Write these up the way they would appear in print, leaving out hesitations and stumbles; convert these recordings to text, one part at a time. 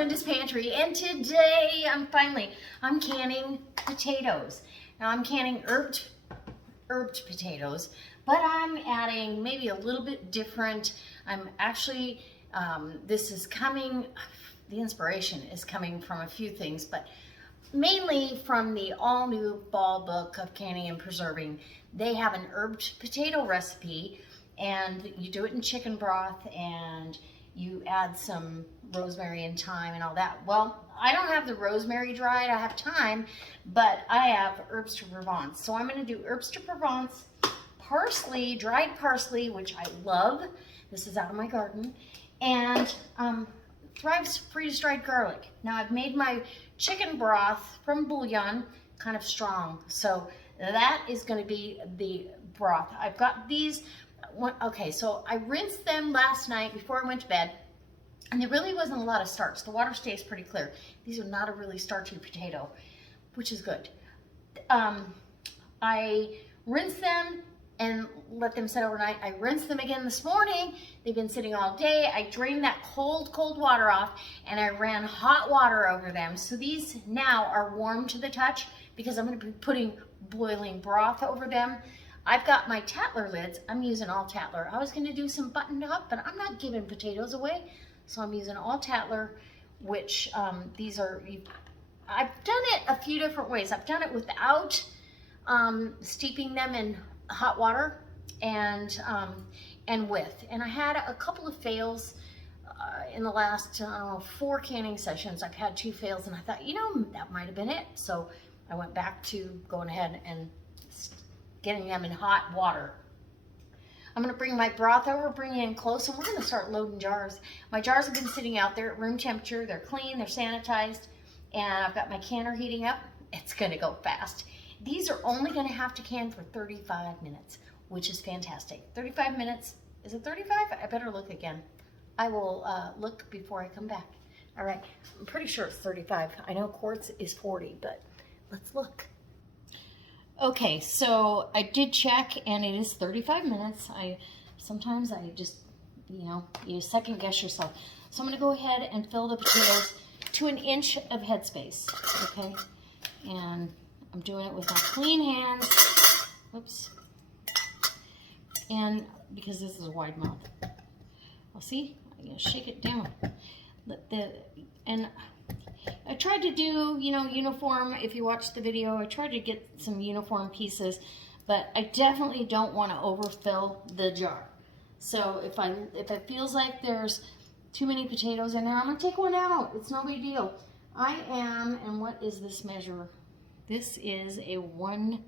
Linda's Pantry, and today I'm canning potatoes. Now I'm canning herbed potatoes, but I'm adding maybe a little bit different. I'm actually, the inspiration is coming from a few things, but mainly from the all-new Ball Book of Canning and Preserving. They have an herbed potato recipe, and you do it in chicken broth, and you add some rosemary and thyme and all that. Well, I don't have the rosemary dried, I have thyme, but I have herbs de Provence. So I'm gonna do herbs de Provence, parsley, dried parsley, which I love. This is out of my garden. And Thrive's freeze-dried garlic. Now I've made my chicken broth from bouillon kind of strong. So that is gonna be the broth. I've got these. Okay, so I rinsed them last night before I went to bed, and there really wasn't a lot of starch. The water stays pretty clear. These are not a really starchy potato, which is good. I rinsed them and let them sit overnight. I rinsed them again this morning. They've been sitting all day. I drained that cold water off, and I ran hot water over them. So these now are warm to the touch because I'm going to be putting boiling broth over them. I've got my Tatler lids. I'm using all Tatler. I was going to do some buttoned up, but I'm not giving potatoes away. So I'm using all Tatler, which these are, I've done it a few different ways. I've done it without steeping them in hot water and with. And I had a couple of fails in the last, 4 canning sessions. I've had 2 fails, and I thought, that might have been it. So I went back to going ahead and getting them in hot water. I'm gonna bring my broth over, bring it in close, and we're gonna start loading jars. My jars have been sitting out there at room temperature. They're clean, they're sanitized, and I've got my canner heating up. It's gonna go fast. These are only gonna have to can for 35 minutes, which is fantastic. 35 minutes, is it 35? I better look again. I will look before I come back. All right, I'm pretty sure it's 35. I know quarts is 40, but let's look. Okay, so I did check, and it is 35 minutes. Sometimes I just, you second guess yourself. So I'm gonna go ahead and fill the potatoes to 1 inch of headspace, okay? And I'm doing it with my clean hands. Oops. And because this is a wide mouth. Well, see, I'm gonna shake it down. And I tried to do, uniform. If you watch the video, I tried to get some uniform pieces, but I definitely don't want to overfill the jar. So if it feels like there's too many potatoes in there, I'm gonna take one out. It's no big deal. And what is this measure? This is a 1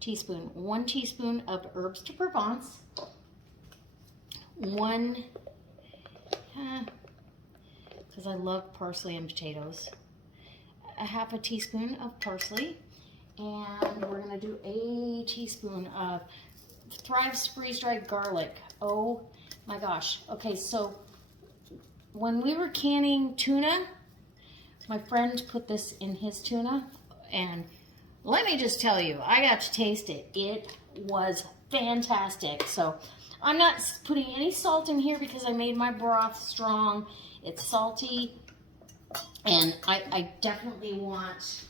teaspoon. 1 teaspoon of herbs de Provence. Because I love parsley and potatoes. A half a teaspoon of parsley, and we're gonna do a teaspoon of Thrive's freeze-dried garlic. Oh my gosh. Okay, so when we were canning tuna, my friend put this in his tuna, and let me just tell you, I got to taste it. It was fantastic. So I'm not putting any salt in here because I made my broth strong. It's salty, and I definitely want,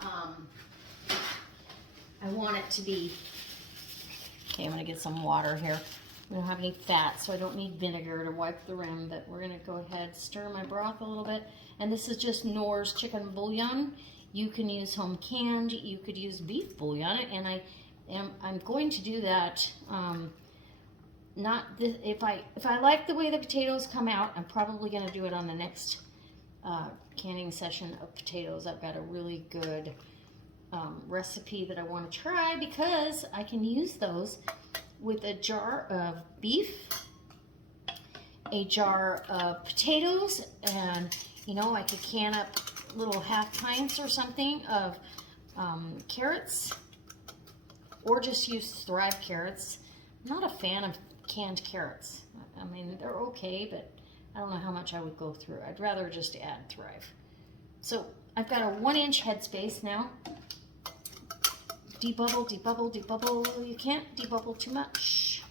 I want it to be, okay, I'm gonna get some water here. We don't have any fat, so I don't need vinegar to wipe the rim, but we're gonna go ahead, stir my broth a little bit. And this is just Knorr's chicken bouillon. You can use home canned, you could use beef bouillon, and I'm going to do that. If I like the way the potatoes come out, I'm probably going to do it on the next canning session of potatoes. I've got a really good recipe that I want to try because I can use those with a jar of beef, a jar of potatoes, and I could can up little half pints or something of carrots, or just use Thrive carrots. I'm not a fan of canned carrots. I mean, they're okay, but I don't know how much I would go through. I'd rather just add Thrive. So I've got a 1 inch headspace now. Debubble, debubble, debubble. You can't debubble too much.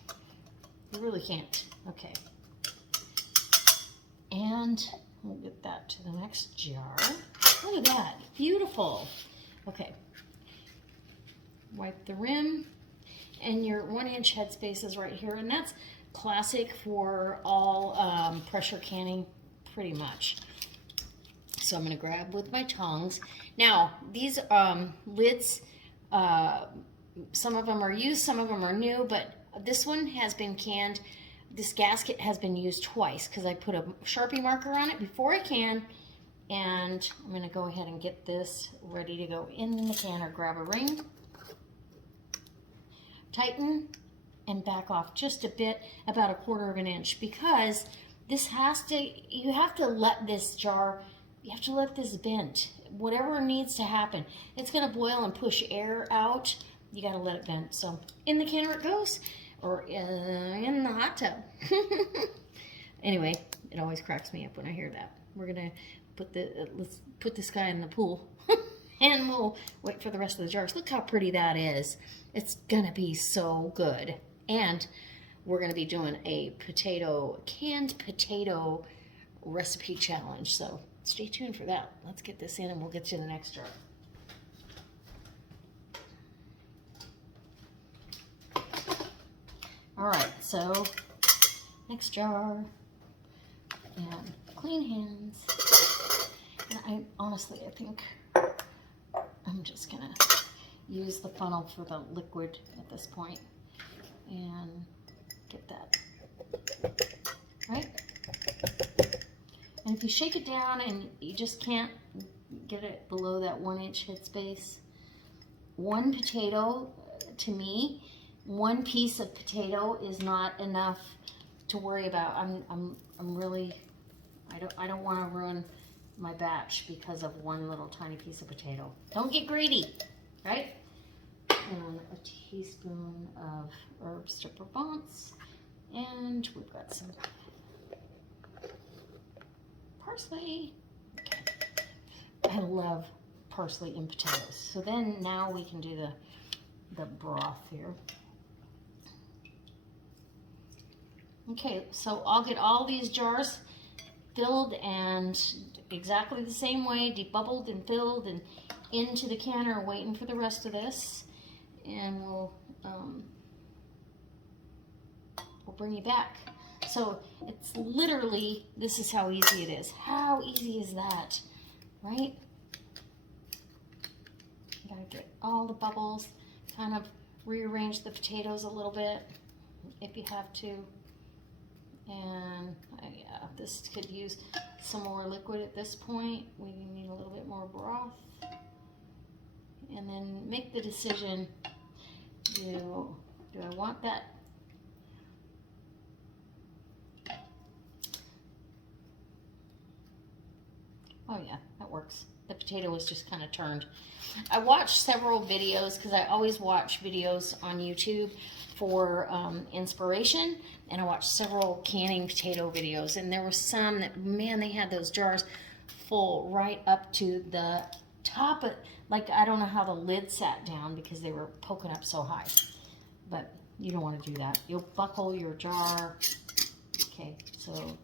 You really can't. Okay. And we'll get that to the next jar. Look at that, beautiful. Okay, wipe the rim, and your 1-inch headspace is right here, and that's classic for all pressure canning, pretty much. So I'm going to grab with my tongs. Now, these lids, some of them are used, some of them are new, but this one has been canned. This gasket has been used twice because I put a Sharpie marker on it before I can, and I'm going to go ahead and get this ready to go in the canner. Grab a ring, tighten, and back off just a bit, about 1/4 of an inch, because this has to, you have to let this jar, you have to let this vent. Whatever needs to happen. It's going to boil and push air out. You got to let it vent. So in the canner it goes, or in the hot tub. Anyway, it always cracks me up when I hear that. We're going to put let's put this guy in the pool. And we'll wait for the rest of the jars. Look how pretty that is. It's going to be so good. And we're going to be doing a canned potato recipe challenge. So stay tuned for that. Let's get this in and we'll get to the next jar. All right, so next jar, and clean hands. And I think I'm just gonna use the funnel for the liquid at this point and get that, right? And if you shake it down and you just can't get it below that 1-inch headspace, one potato, to me, one piece of potato is not enough to worry about. I'm really, I don't want to ruin my batch because of one little tiny piece of potato. Don't get greedy, right? And a teaspoon of herbes de Provence, and we've got some parsley. Okay. I love parsley in potatoes. So then now we can do the broth here. Okay, so I'll get all these jars filled and exactly the same way, debubbled and filled and into the canner, waiting for the rest of this, and we'll bring you back. So it's literally, this is how easy it is. How easy is that, right? You gotta get all the bubbles, kind of rearrange the potatoes a little bit if you have to. And yeah, this could use some more liquid at this point. We need a little bit more broth. And then make the decision, do I want that? Oh yeah, that works. The potato was just kind of turned. I watched several videos because I always watch videos on YouTube for inspiration, and I watched several canning potato videos, and there were some that, man, they had those jars full right up to the top of, like, I don't know how the lid sat down because they were poking up so high, but you don't want to do that. You'll buckle your jar. Okay, so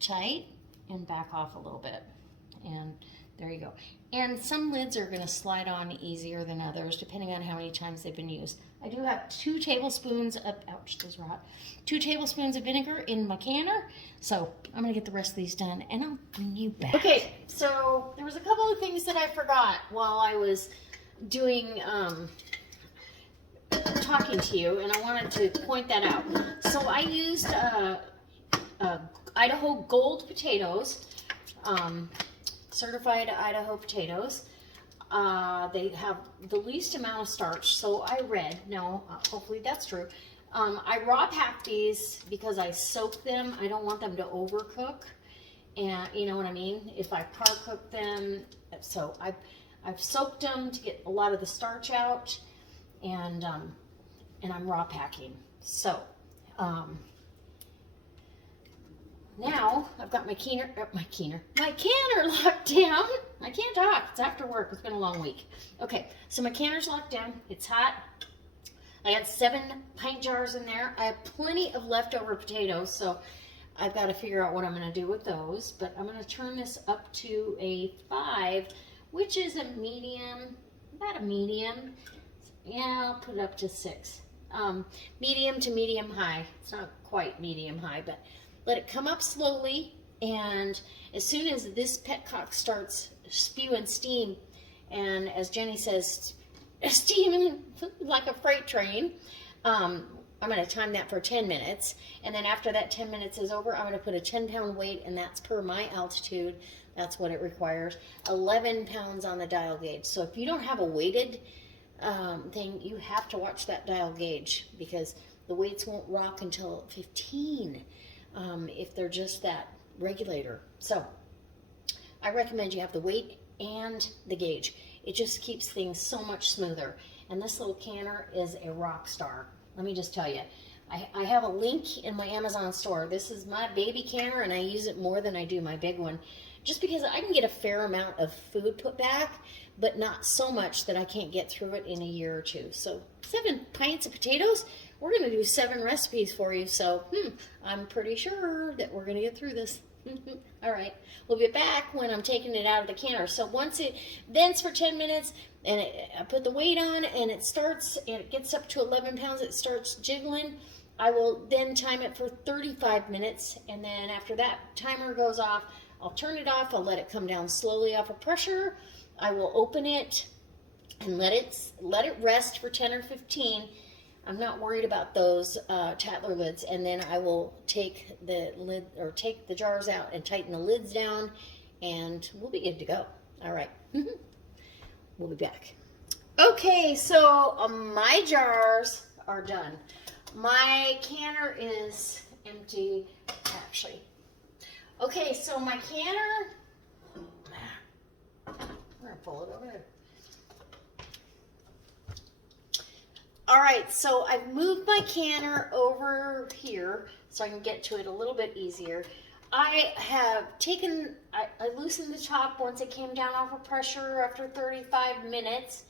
tight and back off a little bit, and there you go. And some lids are going to slide on easier than others depending on how many times they've been used. I do have 2 tablespoons of, ouch, those are hot, 2 tablespoons of vinegar in my canner. So I'm going to get the rest of these done and I'll bring you back. Okay, so there was a couple of things that I forgot while I was doing, talking to you, and I wanted to point that out. So I used Idaho Gold potatoes, certified Idaho potatoes. They have the least amount of starch, so I read, no, hopefully that's true. I raw pack these because I soak them. I don't want them to overcook, and you know what I mean? If I par cook them, so I've soaked them to get a lot of the starch out, and I'm raw packing. So, now I've got my canner locked down. I can't talk. It's after work. It's been a long week. Okay, so my canner's locked down. It's hot. I got 7 pint jars in there. I have plenty of leftover potatoes, so I've got to figure out what I'm going to do with those, but I'm going to turn this up to a 5, which is a medium, about a medium. Yeah, I'll put it up to 6. Medium to medium high. It's not quite medium high, but let it come up slowly, and as soon as this petcock starts spewing steam, and as Jenny says, steaming like a freight train, I'm going to time that for 10 minutes, and then after that 10 minutes is over, I'm going to put a 10-pound weight, and that's per my altitude. That's what it requires. 11 pounds on the dial gauge. So if you don't have a weighted thing, you have to watch that dial gauge, because the weights won't rock until 15 if they're just that regulator. So I recommend you have the weight and the gauge. It just keeps things so much smoother. And this little canner is a rock star. Let me just tell you, I have a link in my Amazon store. This is my baby canner, and I use it more than I do my big one, just because I can get a fair amount of food put back, but not so much that I can't get through it in a year or two. So 7 pints of potatoes, we're going to do 7 recipes for you. So I'm pretty sure that we're going to get through this. All right, we'll be back when I'm taking it out of the canner. So once it vents for 10 minutes, and I put the weight on, and it starts, and it gets up to 11 pounds, it starts jiggling, I will then time it for 35 minutes, and then after that timer goes off, I'll turn it off, I'll let it come down slowly off of pressure, I will open it and let it rest for 10 or 15. I'm not worried about those Tatler lids, and then I will take the lid, or take the jars out and tighten the lids down, and we'll be good to go. All right, we'll be back. Okay, so my jars are done. My canner is empty, actually. Okay, so my canner, we're gonna pull it over there. All right, so I've moved my canner over here so I can get to it a little bit easier. I have taken, I loosened the top once it came down off of pressure after 35 minutes.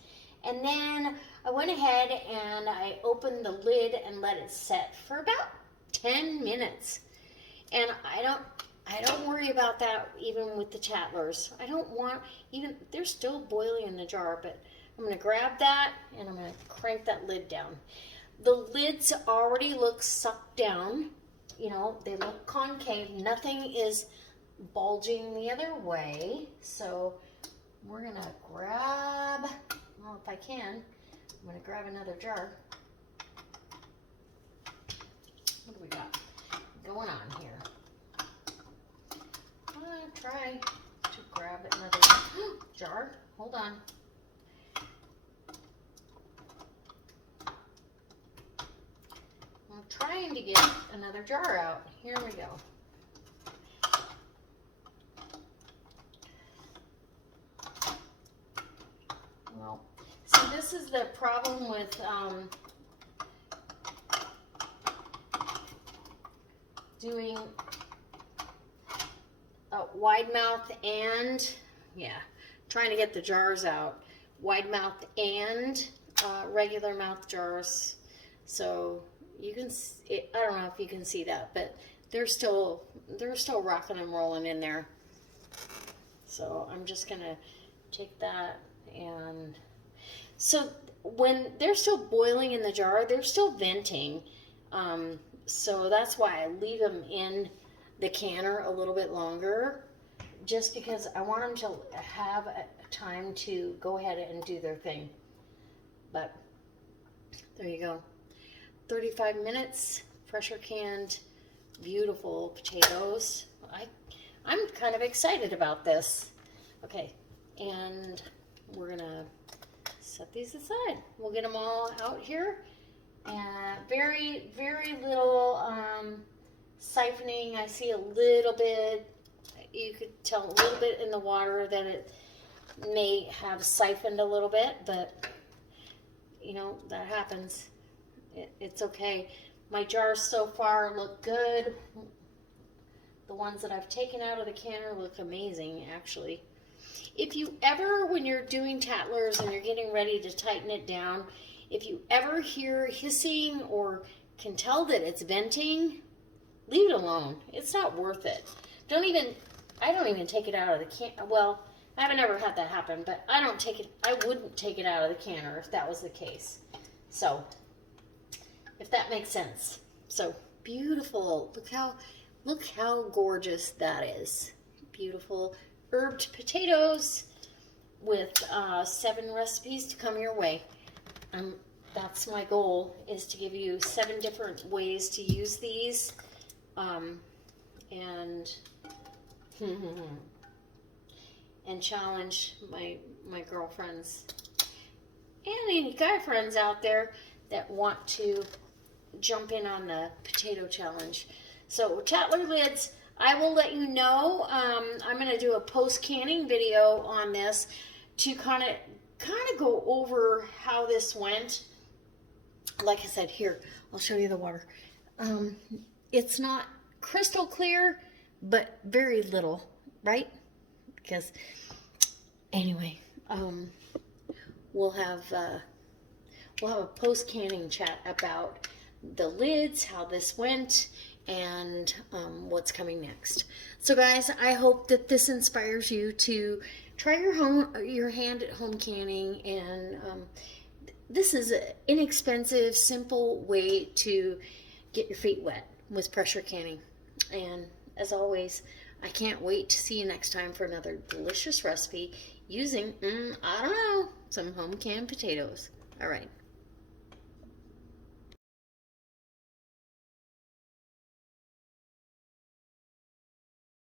And then I went ahead and I opened the lid and let it set for about 10 minutes. And I don't worry about that even with the Tatlers. I don't want, even, they're still boiling in the jar, but I'm going to grab that and I'm going to crank that lid down. The lids already look sucked down. You know, they look concave. Nothing is bulging the other way. So we're going to grab, well, if I can, I'm going to grab another jar. What do we got going on here? Try to grab another jar. Hold on. I'm trying to get another jar out. Here we go. Well, see, this is the problem with doing wide mouth and, trying to get the jars out. Wide mouth and regular mouth jars. So you can, I don't know if you can see that, but they're still rocking and rolling in there. So I'm just gonna take that, and so when they're still boiling in the jar, they're still venting. So that's why I leave them in the canner a little bit longer, just because I want them to have a time to go ahead and do their thing. But there you go. 35 minutes, pressure canned, beautiful potatoes. I'm kind of excited about this. Okay, and we're gonna set these aside. We'll get them all out here. And very, very little siphoning. I see a little bit, you could tell a little bit in the water that it may have siphoned a little bit, but you know, that happens. It's okay. My jars so far look good. The ones that I've taken out of the canner look amazing, actually. If you ever, when you're doing Tatlers and you're getting ready to tighten it down, if you ever hear hissing or can tell that it's venting, leave it alone. It's not worth it. I don't even take it out of the can. Well, I haven't ever had that happen, but I wouldn't take it out of the canner if that was the case. So, if that makes sense. So, beautiful. Look how gorgeous that is. Beautiful herbed potatoes with 7 recipes to come your way. That's my goal, is to give you 7 different ways to use these. And challenge my girlfriends and any guy friends out there that want to jump in on the potato challenge. So Cutlery lids, I will let you know. I'm going to do a post-canning video on this to kind of go over how this went. Like I said, here, I'll show you the water. It's not crystal clear, but very little, right? Because anyway, we'll have a post-canning chat about the lids, how this went, and what's coming next. So guys, I hope that this inspires you to try your hand at home canning, and this is an inexpensive, simple way to get your feet wet with pressure canning. And as always, I can't wait to see you next time for another delicious recipe using, I don't know, some home canned potatoes. All right.